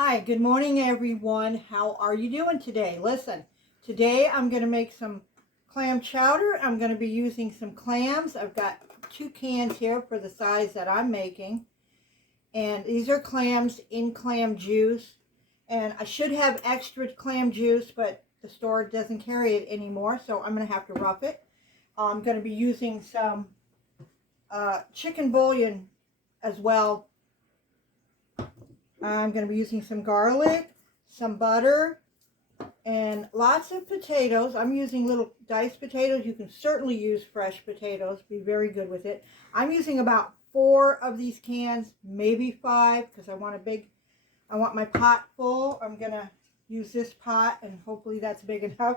Hi, good morning everyone. How are you doing today? Listen, today I'm going to make some clam chowder. I'm going to be using some clams. I've got 2 cans here for the size that I'm making. And these are clams in clam juice. And I should have extra clam juice, but the store doesn't carry it anymore, so I'm going to have to rough it. I'm going to be using some chicken bouillon as well. I'm going to be using some garlic, some butter, and lots of potatoes. I'm using little diced potatoes. You can certainly use fresh potatoes. Be very good with it. I'm using about 4 of these cans, maybe 5, because I want my pot full. I'm going to use this pot, and hopefully that's big enough.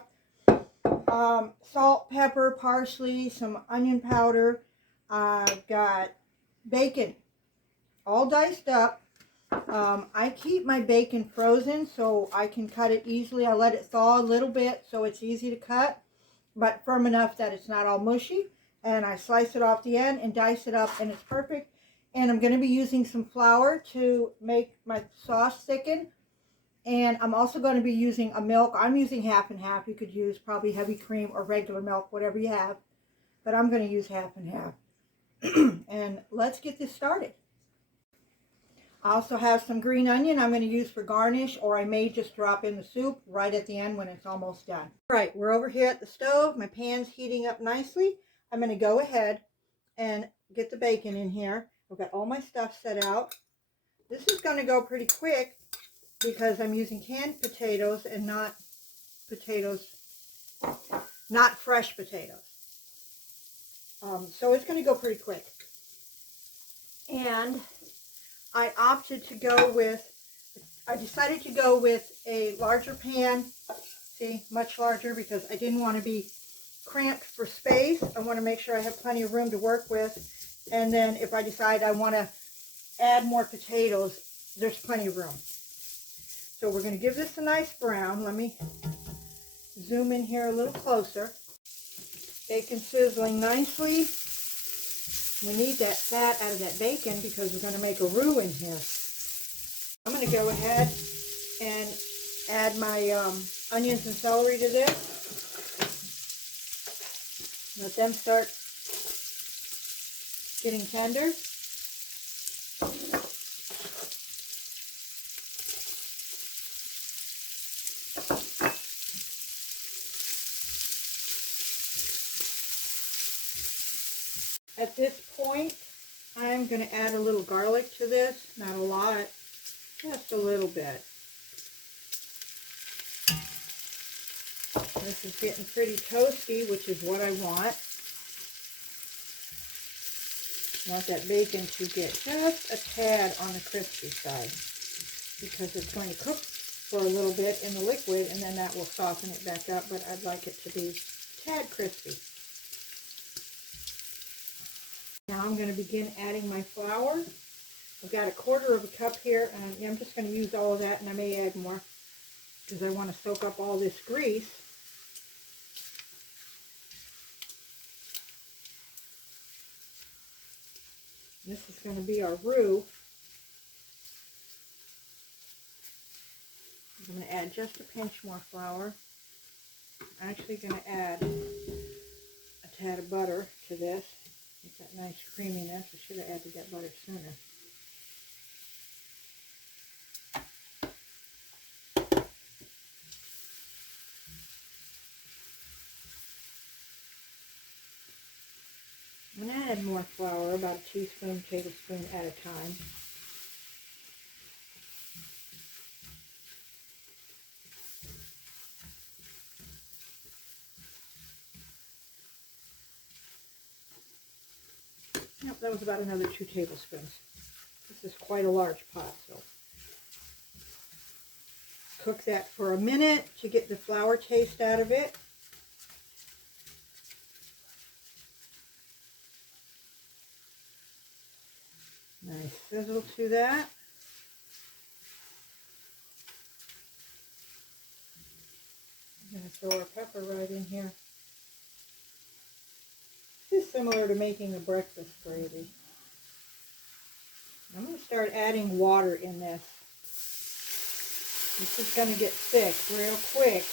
Salt, pepper, parsley, some onion powder. I've got bacon, all diced up. I keep my bacon frozen so I can cut it easily. I let it thaw a little bit so it's easy to cut, but firm enough that it's not all mushy. And I slice it off the end and dice it up, and it's perfect. And I'm going to be using some flour to make my sauce thicken. And I'm also going to be using a milk. I'm using half and half. You could use probably heavy cream or regular milk, whatever you have. But I'm going to use half and half. And let's get this started. I also have some green onion I'm going to use for garnish, or I may just drop in the soup right at the end when it's almost done. All right, we're over here at the stove. My pan's heating up nicely. I'm going to go ahead and get the bacon in here. I've got all my stuff set out. This is going to go pretty quick because I'm using canned potatoes and not fresh potatoes. So it's going to go pretty quick. And I decided to go with a larger pan, see, much larger, because I didn't want to be cramped for space. I want to make sure I have plenty of room to work with. And then if I decide I want to add more potatoes, there's plenty of room. So we're going to give this a nice brown. Let me zoom in here a little closer. Bacon sizzling nicely. We need that fat out of that bacon because we're going to make a roux in here. I'm going to go ahead and add my onions and celery to this. Let them start getting tender. At this point, I'm going to add a little garlic to this. Not a lot, just a little bit. This is getting pretty toasty, which is what I want. I want that bacon to get just a tad on the crispy side because it's going to cook for a little bit in the liquid, and then that will soften it back up, but I'd like it to be a tad crispy. Now I'm going to begin adding my flour. I've got 1/4 cup here, and I'm just going to use all of that, and I may add more because I want to soak up all this grease. This is going to be our roux. I'm going to add just a pinch more flour. I'm actually going to add a tad of butter to this. Get that nice creaminess. I should have added that butter sooner. I'm going to add more flour, about a teaspoon, tablespoon at a time. Yep, that was about another 2 tablespoons. This is quite a large pot, so cook that for a minute to get the flour taste out of it. Nice sizzle to that. I'm going to throw our pepper right in here. This is similar to making a breakfast gravy. I'm going to start adding water in this. This is going to get thick real quick.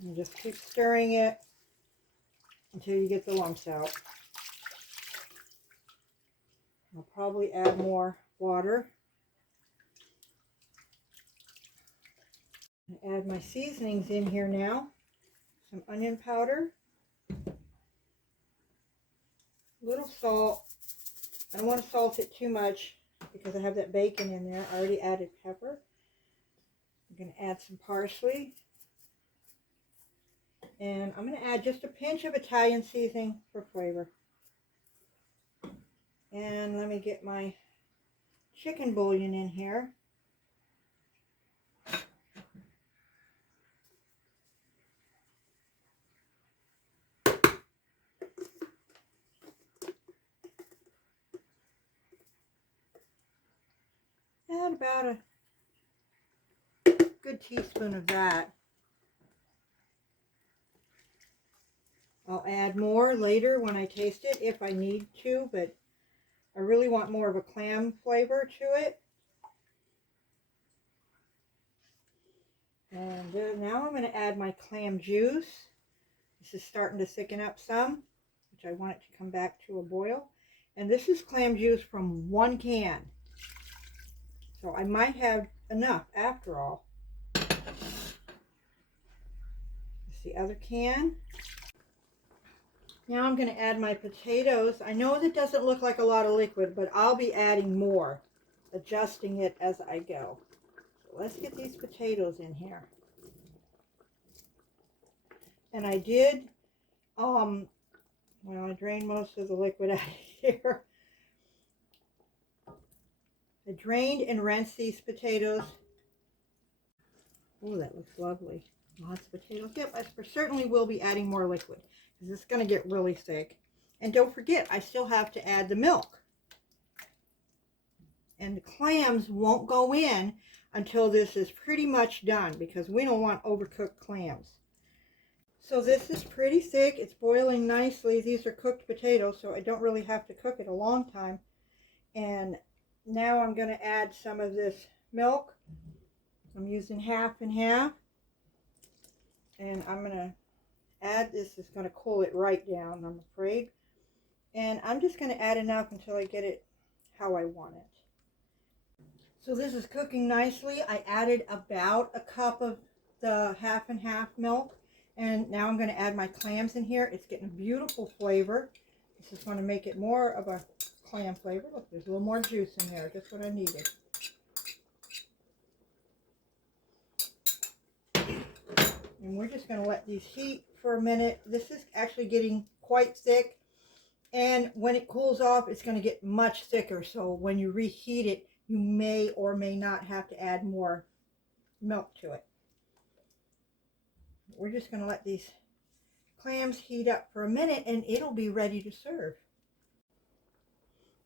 And just keep stirring it until you get the lumps out. I'll probably add more water. Add my seasonings in here now. Some onion powder, a little salt. I don't want to salt it too much because I have that bacon in there. I already added pepper. I'm going to add some parsley. And I'm going to add just a pinch of Italian seasoning for flavor. And let me get my chicken bouillon in here. Add about a good teaspoon of that. I'll add more later when I taste it if I need to, but I really want more of a clam flavor to it. And now I'm going to add my clam juice. This is starting to thicken up some, which I want it to come back to a boil. And this is clam juice from 1 can. So I might have enough after all. It's the other can. Now I'm going to add my potatoes. I know that doesn't look like a lot of liquid, but I'll be adding more, adjusting it as I go. So let's get these potatoes in here. And I did, well, I drained most of the liquid out of here. I drained and rinsed these potatoes. Oh, that looks lovely. Lots of potatoes. Yep, I certainly will be adding more liquid because it's going to get really thick. And don't forget, I still have to add the milk. And the clams won't go in until this is pretty much done because we don't want overcooked clams. So this is pretty thick. It's boiling nicely. These are cooked potatoes, so I don't really have to cook it a long time. And now I'm going to add some of this milk. I'm using half and half. And I'm going to add this. It's going to cool it right down, I'm afraid. And I'm just going to add enough until I get it how I want it. So this is cooking nicely. I added about a cup of the half and half milk. And now I'm going to add my clams in here. It's getting a beautiful flavor. This is going to make it more of a clam flavor. Look, there's a little more juice in there. Just what I needed. And we're just going to let these heat for a minute. This is actually getting quite thick. And when it cools off, it's going to get much thicker. So when you reheat it, you may or may not have to add more milk to it. We're just going to let these clams heat up for a minute and it'll be ready to serve.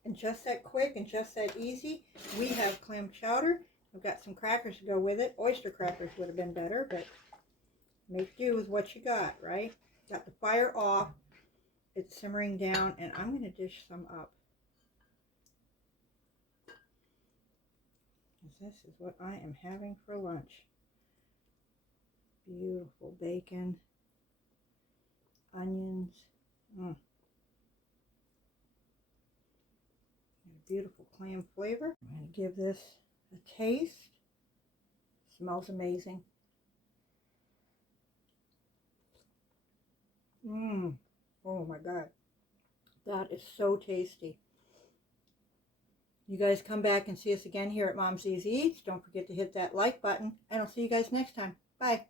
And just that quick and just that easy, we have clam chowder. I've got some crackers to go with it. Oyster crackers would have been better, but make do with what you got, right? Got the fire off. It's simmering down, and I'm going to dish some up. This is what I am having for lunch. Beautiful bacon, onions. Beautiful clam flavor. I'm going to give this a taste. Smells amazing. Oh my God. That is so tasty. You guys come back and see us again here at Mom's Easy Eats. Don't forget to hit that like button, and I'll see you guys next time. Bye.